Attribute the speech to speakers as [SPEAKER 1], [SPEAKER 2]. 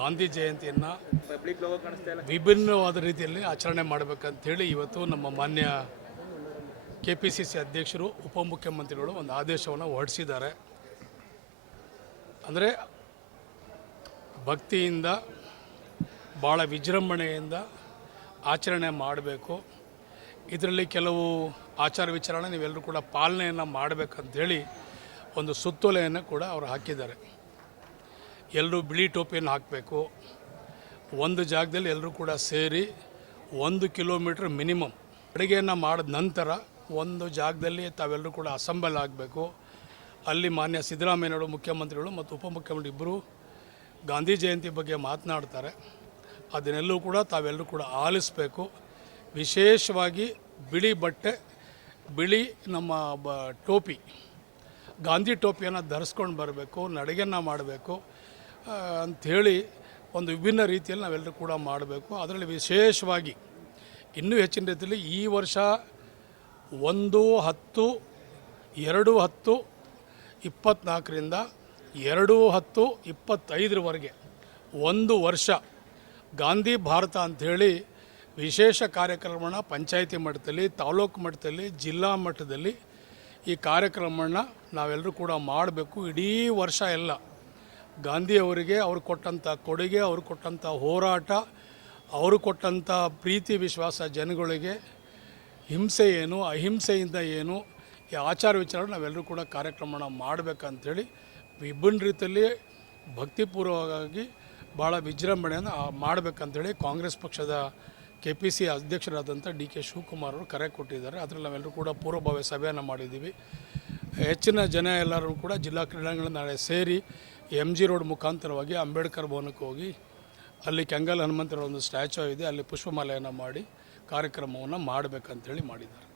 [SPEAKER 1] ಗಾಂಧಿ ಜಯಂತಿಯನ್ನು ವಿಭಿನ್ನವಾದ ರೀತಿಯಲ್ಲಿ ಆಚರಣೆ ಮಾಡಬೇಕಂತೇಳಿ ಇವತ್ತು ನಮ್ಮ ಮಾನ್ಯ ಕೆ ಪಿ ಸಿ ಸಿ ಅಧ್ಯಕ್ಷರು ಉಪಮುಖ್ಯಮಂತ್ರಿಗಳು ಒಂದು ಆದೇಶವನ್ನು ಹೊರಡಿಸಿದ್ದಾರೆ. ಅಂದರೆ ಭಕ್ತಿಯಿಂದ ಭಾಳ ವಿಜೃಂಭಣೆಯಿಂದ ಆಚರಣೆ ಮಾಡಬೇಕು. ಇದರಲ್ಲಿ ಕೆಲವು ಆಚಾರ ವಿಚಾರಣೆ ನೀವೆಲ್ಲರೂ ಕೂಡ ಪಾಲನೆಯನ್ನು ಮಾಡಬೇಕಂತೇಳಿ ಒಂದು ಸುತ್ತೋಲೆಯನ್ನು ಕೂಡ ಅವರು ಹಾಕಿದ್ದಾರೆ. ಎಲ್ಲರೂ ಬಿಳಿ ಟೋಪಿಯನ್ನು ಹಾಕಬೇಕು. ಒಂದು ಜಾಗದಲ್ಲಿ ಎಲ್ಲರೂ ಕೂಡ ಸೇರಿ ಒಂದು ಕಿಲೋಮೀಟ್ರ್ ಮಿನಿಮಮ್ ಅಡುಗೆಯನ್ನು ಮಾಡಿದ ನಂತರ ಒಂದು ಜಾಗದಲ್ಲಿ ತಾವೆಲ್ಲರೂ ಕೂಡ ಅಸೆಂಬಲ್ ಆಗಬೇಕು. ಅಲ್ಲಿ ಮಾನ್ಯ ಸಿದ್ದರಾಮಯ್ಯನವರು, ಮುಖ್ಯಮಂತ್ರಿಗಳು ಮತ್ತು ಉಪಮುಖ್ಯಮಂತ್ರಿ ಇಬ್ಬರು ಗಾಂಧಿ ಜಯಂತಿ ಬಗ್ಗೆ ಮಾತನಾಡ್ತಾರೆ. ಅದನ್ನೆಲ್ಲೂ ಕೂಡ ತಾವೆಲ್ಲರೂ ಕೂಡ ಆಲಿಸಬೇಕು. ವಿಶೇಷವಾಗಿ ಬಿಳಿ ಬಟ್ಟೆ, ಬಿಳಿ ನಮ್ಮ ಟೋಪಿ, ಗಾಂಧಿ ಟೋಪಿಯನ್ನು ಧರಿಸ್ಕೊಂಡು ಬರಬೇಕು, ನಡಿಗೆಯನ್ನು ಮಾಡಬೇಕು. ಅಂಥೇಳಿ ಒಂದು ವಿಭಿನ್ನ ರೀತಿಯಲ್ಲಿ ನಾವೆಲ್ಲರೂ ಕೂಡ ಮಾಡಬೇಕು. ಅದರಲ್ಲಿ ವಿಶೇಷವಾಗಿ ಇನ್ನೂ ಹೆಚ್ಚಿನ ರೀತಿಯಲ್ಲಿ ಈ ವರ್ಷ ಒಂದು ಹತ್ತು, ಎರಡು ಹತ್ತು ಇಪ್ಪತ್ತ್ನಾಲ್ಕರಿಂದ ಎರಡು ಹತ್ತು, ಇಪ್ಪತ್ತೈದರವರೆಗೆ ಒಂದು ವರ್ಷ ಗಾಂಧಿ ಭಾರತ ಅಂಥೇಳಿ ವಿಶೇಷ ಕಾರ್ಯಕ್ರಮನ ಪಂಚಾಯಿತಿ ಮಟ್ಟದಲ್ಲಿ, ತಾಲೂಕು ಮಟ್ಟದಲ್ಲಿ, ಜಿಲ್ಲಾ ಮಟ್ಟದಲ್ಲಿ ಈ ಕಾರ್ಯಕ್ರಮವನ್ನು ನಾವೆಲ್ಲರೂ ಕೂಡ ಮಾಡಬೇಕು. ಇಡೀ ವರ್ಷ ಎಲ್ಲ ಗಾಂಧಿಯವರಿಗೆ ಅವರು ಕೊಟ್ಟಂಥ ಕೊಡುಗೆ, ಅವರು ಕೊಟ್ಟಂಥ ಹೋರಾಟ, ಅವರು ಕೊಟ್ಟಂಥ ಪ್ರೀತಿ, ವಿಶ್ವಾಸ ಜನಗಳಿಗೆ ಹಿಂಸೆ ಏನು, ಅಹಿಂಸೆಯಿಂದ ಏನು, ಈ ಆಚಾರ ವಿಚಾರ ನಾವೆಲ್ಲರೂ ಕೂಡ ಕಾರ್ಯಕ್ರಮನ ಮಾಡಬೇಕಂಥೇಳಿ ವಿಭಿನ್ನ ರೀತಿಯಲ್ಲಿ ಭಕ್ತಿಪೂರ್ವಕವಾಗಿ ಭಾಳ ವಿಜೃಂಭಣೆಯನ್ನು ಮಾಡಬೇಕಂತೇಳಿ ಕಾಂಗ್ರೆಸ್ ಪಕ್ಷದ ಕೆ ಪಿ ಸಿ ಅಧ್ಯಕ್ಷರಾದಂಥ ಡಿ ಕೆ ಶಿವಕುಮಾರ್ ಅವರು ಕರೆ ಕೊಟ್ಟಿದ್ದಾರೆ. ಅದರಲ್ಲಿ ನಾವೆಲ್ಲರೂ ಕೂಡ ಪೂರ್ವಭಾವಿ ಸಭೆಯನ್ನು ಮಾಡಿದ್ದೀವಿ. ಹೆಚ್ಚಿನ ಜನ ಎಲ್ಲರೂ ಕೂಡ ಜಿಲ್ಲಾ ಕ್ರೀಡಾಂಗಣ ನಾಳೆ ಸೇರಿ ಎಂ ಜಿ ರೋಡ್ ಮುಖಾಂತರವಾಗಿ ಅಂಬೇಡ್ಕರ್ ಭವನಕ್ಕೆ ಹೋಗಿ ಅಲ್ಲಿ ಕೆಂಗಲ್ ಹನುಮಂತರ ಒಂದು ಸ್ಟ್ಯಾಚು ಇದೆ, ಅಲ್ಲಿ ಪುಷ್ಪಮಾಲೆಯನ್ನು ಮಾಡಿ ಕಾರ್ಯಕ್ರಮವನ್ನು ಮಾಡಬೇಕಂತೇಳಿ ಮಾಡಿದ್ದಾರೆ.